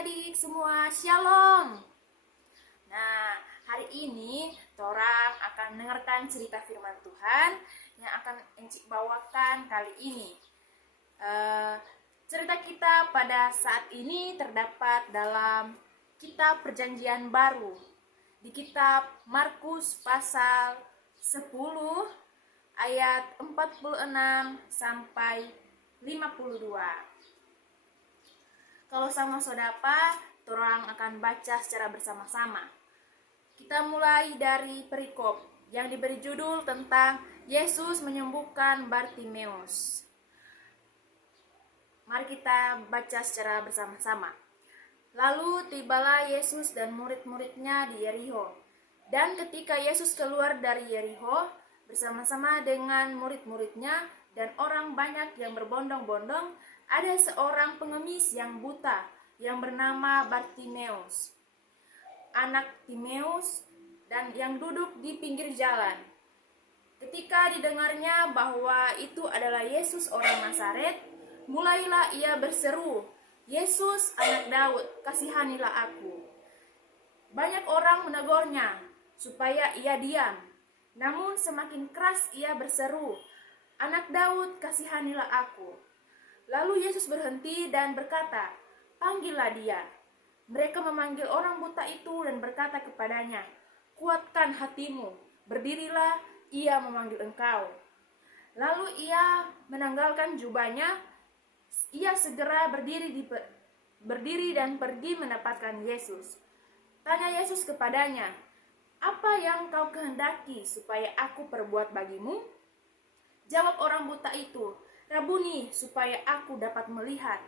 adik-adik semua, Shalom. Nah, hari ini Torang akan mendengarkan cerita firman Tuhan yang akan Encik bawakan kali ini. Cerita kita pada saat ini terdapat dalam kitab Perjanjian Baru, di kitab Markus pasal 10 ayat 46 sampai 52. Kalau sama saudara, orang akan baca secara bersama-sama. Kita mulai dari perikop yang diberi judul tentang Yesus menyembuhkan Bartimeus. Mari kita baca secara bersama-sama. Lalu tibalah Yesus dan murid-muridnya di Yerikho. Dan ketika Yesus keluar dari Yerikho bersama-sama dengan murid-muridnya dan orang banyak yang berbondong-bondong, ada seorang pengemis yang buta yang bernama Bartimeus, anak Timeus, dan yang duduk di pinggir jalan. Ketika didengarnya bahwa itu adalah Yesus orang Nazaret, mulailah ia berseru, "Yesus, anak Daud, kasihanilah aku." Banyak orang menegurnya supaya ia diam, namun semakin keras ia berseru, "Anak Daud, kasihanilah aku." Lalu Yesus berhenti dan berkata, "Panggillah dia." Mereka memanggil orang buta itu dan berkata kepadanya, "Kuatkan hatimu, berdirilah, ia memanggil engkau." Lalu ia menanggalkan jubahnya, ia segera berdiri dan pergi mendapatkan Yesus. Tanya Yesus kepadanya, "Apa yang kau kehendaki supaya aku perbuat bagimu?" Jawab orang buta itu, "Rabuni, supaya aku dapat melihat."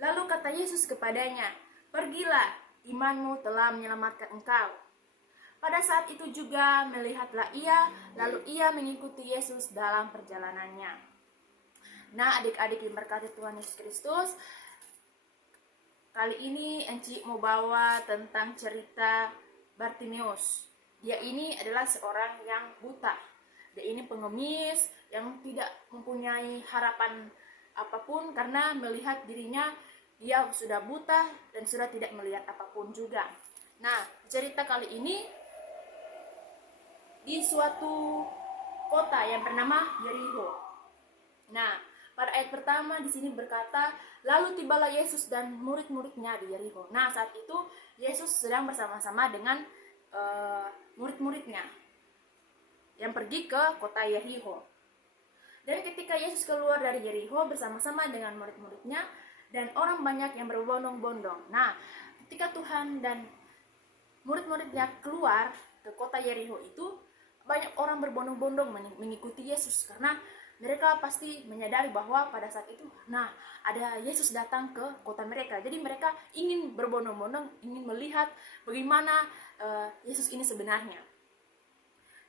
Lalu kata Yesus kepadanya, "Pergilah, imanmu telah menyelamatkan engkau." Pada saat itu juga melihatlah ia, lalu ia mengikuti Yesus dalam perjalanannya. Nah, adik-adik yang berkati Tuhan Yesus Kristus, kali ini Encik mau bawa tentang cerita Bartimeus. Dia ini adalah seorang yang buta. Dia ini pengemis yang tidak mempunyai harapan apapun karena melihat dirinya dia sudah buta dan sudah tidak melihat apapun juga. Nah, cerita kali ini di suatu kota yang bernama Yerikho. Nah, pada ayat pertama di sini berkata, lalu tibalah Yesus dan murid-muridnya di Yerikho. Nah, saat itu Yesus sedang bersama-sama dengan murid-muridnya yang pergi ke kota Yerikho. Dan ketika Yesus keluar dari Yerikho bersama-sama dengan murid-muridnya dan orang banyak yang berbondong-bondong. Nah, ketika Tuhan dan murid-muridnya keluar ke kota Yerikho itu, banyak orang berbondong-bondong mengikuti Yesus karena mereka pasti menyadari bahwa pada saat itu, ada Yesus datang ke kota mereka. Jadi mereka ingin berbondong-bondong, ingin melihat bagaimana Yesus ini sebenarnya.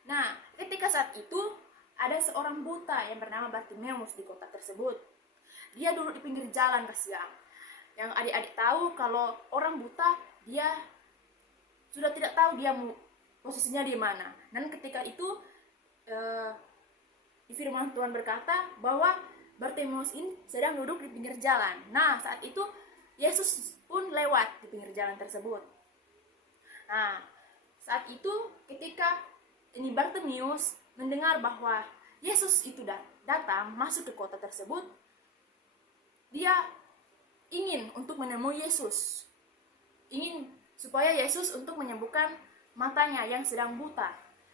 Nah, ketika saat itu ada seorang buta yang bernama Bartimeus di kota tersebut. Dia duduk di pinggir jalan, kasihan. Yang adik-adik tahu kalau orang buta dia sudah tidak tahu dia posisinya di mana. Dan ketika itu di firman Tuhan berkata bahwa Bartimeus ini sedang duduk di pinggir jalan. Nah, saat itu Yesus pun lewat di pinggir jalan tersebut. Nah, saat itu ketika ini Bartimeus mendengar bahwa Yesus itu datang masuk ke kota tersebut, dia ingin untuk menemui Yesus. Ingin supaya Yesus untuk menyembuhkan matanya yang sedang buta.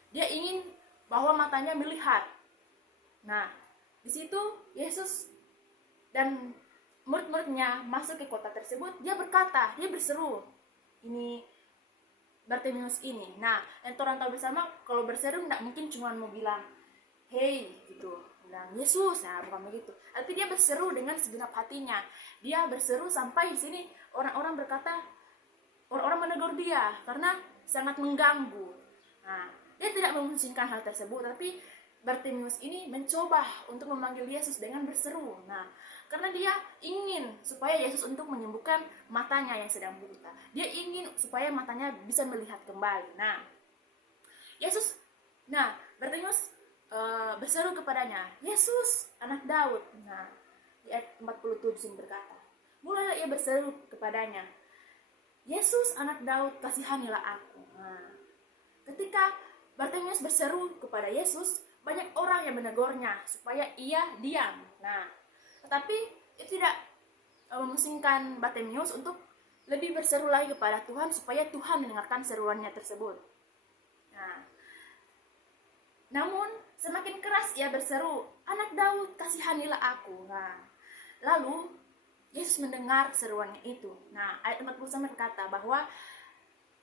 Dia ingin bahwa matanya melihat. Nah, di situ Yesus dan murid-muridnya masuk ke kota tersebut, dia berkata, dia berseru, ini Bartimeus ini. Nah, yang orang tahu bersama, kalau berseru tidak mungkin cuma mau bilang, "Hey," gitu, bilang Yesus, nah bukan begitu. Tapi dia berseru dengan segenap hatinya. Dia berseru sampai di sini orang-orang berkata, orang-orang menegur dia karena sangat mengganggu. Nah, dia tidak mengizinkan hal tersebut, tapi Bartimeus ini mencoba untuk memanggil Yesus dengan berseru. Nah, karena dia ingin supaya Yesus untuk menyembuhkan matanya yang sedang buta. Dia ingin supaya matanya bisa melihat kembali. Bartimeus berseru kepadanya, "Yesus, anak Daud." Nah, di ayat 47 berkata, mulailah ia berseru kepadanya, Yesus anak Daud, kasihanilah aku. Nah, ketika Bartimeus berseru kepada Yesus, banyak orang yang menegurnya supaya ia diam. Nah, tetapi itu tidak memusingkan Bartimeus untuk lebih berseru lagi kepada Tuhan supaya Tuhan mendengarkan seruannya tersebut. Nah, namun semakin keras ia berseru, anak Daud, kasihanilah aku. Nah, lalu Yesus mendengar seruannya itu. Nah, ayat 49 berkata bahwa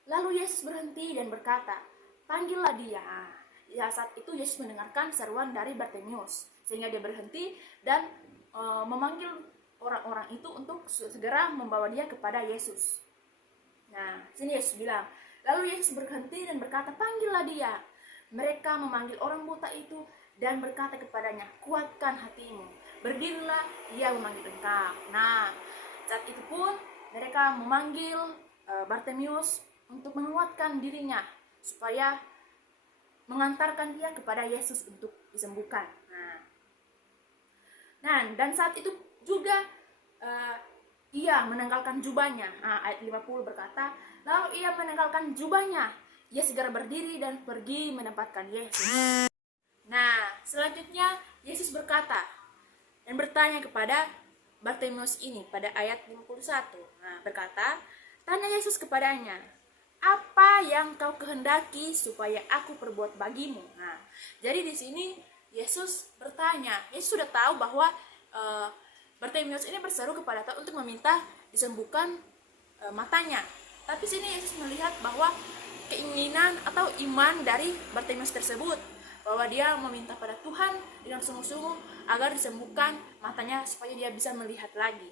lalu Yesus berhenti dan berkata, panggillah dia. Ya, saat itu Yesus mendengarkan seruan dari Bartimeus, sehingga dia berhenti dan memanggil orang-orang itu untuk segera membawa dia kepada Yesus. Nah, sini Yesus bilang, lalu Yesus berhenti dan berkata, panggillah dia. Mereka memanggil orang buta itu dan berkata kepadanya, kuatkan hatimu, berdirilah, ia memanggil engkau. Nah, saat itu pun mereka memanggil Bartimeus untuk menguatkan dirinya supaya mengantarkan dia kepada Yesus untuk disembuhkan. Nah, dan saat itu juga ia menanggalkan jubahnya. Nah, ayat 50 berkata, lalu ia menanggalkan jubahnya. Ia segera berdiri dan pergi menempatkan Yesus. Nah, selanjutnya Yesus berkata dan bertanya kepada Bartimeus ini pada ayat 51. Nah, berkata, tanya Yesus kepadanya, apa yang kau kehendaki supaya aku perbuat bagimu? Nah, jadi di sini Yesus bertanya. Yesus sudah tahu bahwa Bartimeus ini berseru kepada Tuhan untuk meminta disembuhkan matanya. Tapi sini Yesus melihat bahwa keinginan atau iman dari Bartimeus tersebut, bahwa dia meminta pada Tuhan dengan sungguh-sungguh agar disembuhkan matanya supaya dia bisa melihat lagi.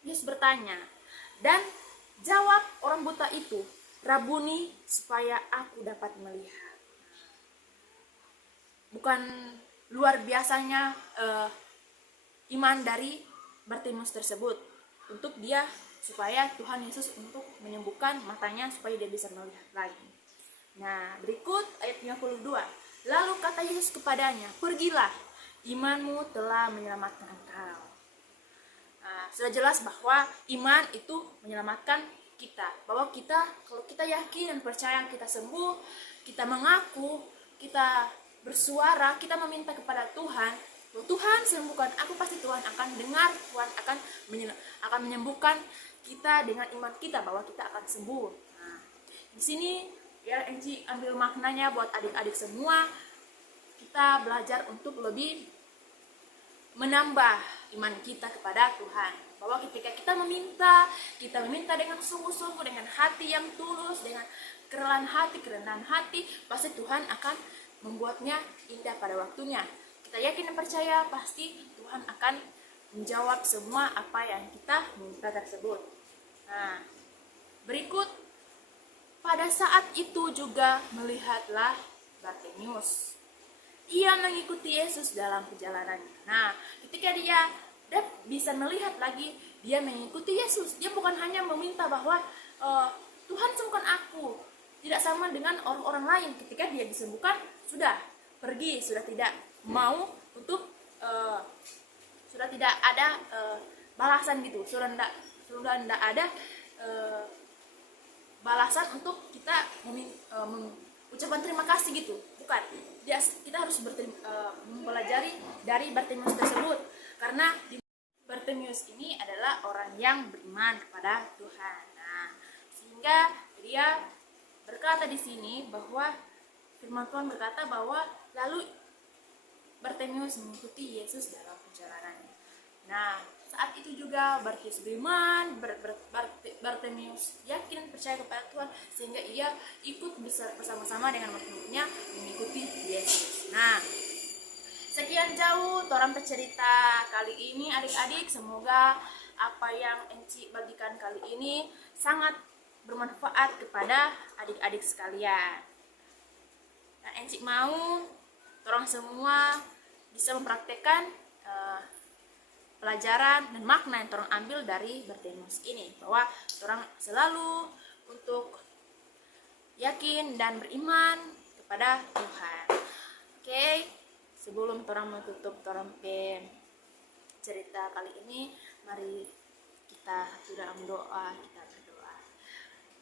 Yesus bertanya, dan jawab orang buta itu, Rabuni, supaya aku dapat melihat. Bukan luar biasanya iman dari Bartimeus tersebut untuk dia supaya Tuhan Yesus untuk menyembuhkan matanya supaya dia bisa melihat lagi. Nah, berikut ayat 52. Lalu kata Yesus kepadanya, pergilah, imanmu telah menyelamatkan engkau. Nah, sudah jelas bahwa iman itu menyelamatkan kita. Bahwa kita, kalau kita yakin dan percaya kita sembuh, kita mengaku, kita bersuara, kita meminta kepada Tuhan, Tuhan sembuhkan aku, pasti Tuhan akan dengar, Tuhan akan menyembuhkan kita dengan iman kita bahwa kita akan sembuh. Nah, di sini ya Enci ambil maknanya buat adik-adik semua, kita belajar untuk lebih menambah iman kita kepada Tuhan. Bahwa ketika kita meminta dengan sungguh-sungguh, dengan hati yang tulus, dengan kerendahan hati, pasti Tuhan akan membuatnya indah pada waktunya. Kita yakin dan percaya pasti Tuhan akan menjawab semua apa yang kita minta tersebut. Nah, berikut, pada saat itu juga melihatlah Bartimeus. Ia mengikuti Yesus dalam perjalanannya. Nah, ketika dia bisa melihat lagi, dia mengikuti Yesus. Dia bukan hanya meminta bahwa Tuhan sembuhkan aku. Tidak sama dengan orang-orang lain. Ketika dia disembuhkan, sudah pergi, sudah tidak mau untuk sudah tidak ada balasan gitu, sudah tidak ada balasan untuk kita mengucapkan terima kasih gitu, bukan. Kita harus mempelajari dari Bartimeus tersebut, karena Bartimeus ini adalah orang yang beriman kepada Tuhan. Nah, sehingga dia berkata di sini bahwa firman Tuhan berkata bahwa lalu Bartimeus mengikuti Yesus dalam perjalanannya. Nah, saat itu juga Bartimeus beriman, Bartimeus yakin percaya kepada Tuhan, sehingga ia ikut bersama-sama dengan murid-muridnya mengikuti Yesus. Nah, sekian jauh torang bercerita kali ini adik-adik. Semoga apa yang Enci bagikan kali ini sangat bermanfaat kepada adik-adik sekalian. Nah, Enci mau orang semua bisa mempraktekkan pelajaran dan makna yang orang ambil dari Bartimeus ini, bahwa orang selalu untuk yakin dan beriman kepada Tuhan. Oke, sebelum orang menutup orang cerita kali ini, mari kita dalam doa, kita berdoa.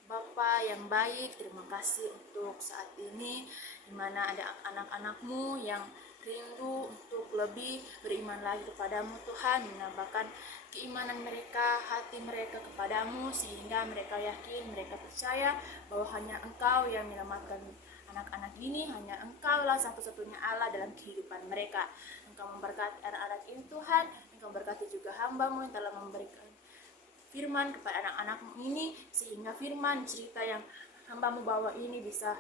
Bapa yang baik, terima kasih untuk saat ini di mana ada anak-anak-Mu yang rindu untuk lebih beriman lagi kepadamu Tuhan, menambahkan keimanan mereka, hati mereka kepadamu sehingga mereka yakin, mereka percaya bahwa hanya Engkau yang menyelamatkan anak-anak ini, hanya Engkaulah satu-satunya Allah dalam kehidupan mereka. Engkau memberkati anak-anak ini Tuhan, Engkau memberkati juga hamba-Mu yang telah memberikan firman kepada anak-anakmu ini, sehingga firman cerita yang hamba-Mu bawa ini bisa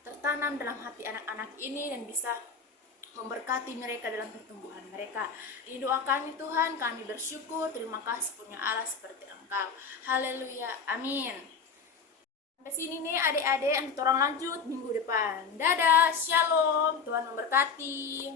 tertanam dalam hati anak-anak ini dan bisa memberkati mereka dalam pertumbuhan mereka. Di doa kami Tuhan, kami bersyukur, terima kasih punya Allah seperti Engkau. Haleluya, amin. Sampai sini nih adik-adik, orang lanjut minggu depan. Dadah, shalom, Tuhan memberkati.